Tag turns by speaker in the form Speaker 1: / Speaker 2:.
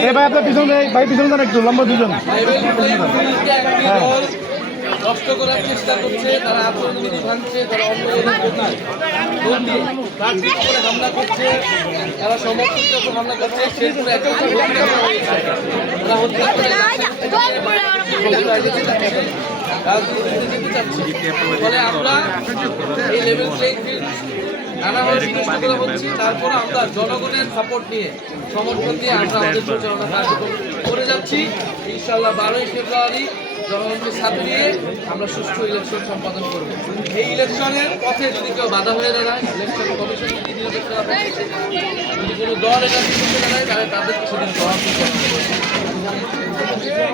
Speaker 1: এ ভাই, আপনার পিছনে ভাই, পিছনে যান একটু, লম্বা দুজন হ্যাঁ।
Speaker 2: নষ্ট করার চেষ্টা করছে তারা আত্মবিধি ভাঙছে তারা অন্য করছে তারা সমর্থিত হামলা করছে রাজনীতিতে যেতে চাচ্ছি আমরা এই লেভেল প্লেইং ফিল্ড নানাভাবে বিনষ্ট করা হচ্ছে, তারপর আমরা জনগণের সাপোর্ট নিয়ে, সমর্থন দিয়ে আমরা করে যাচ্ছি। ইনশাল্লাহ বারোই ফেব্রুয়ারি জনগণকে সাথে নিয়ে আমরা সুষ্ঠু ইলেকশন সম্পাদন করব। এই ইলেকশনের পথে যদি কেউ বাধা হয়ে দাঁড়ায় ইলেকশন কমিশন যদি নিরপেক্ষ যদি কোনো দল এটা দাঁড়ায়, তাহলে তাদেরকে সেদিন জবাব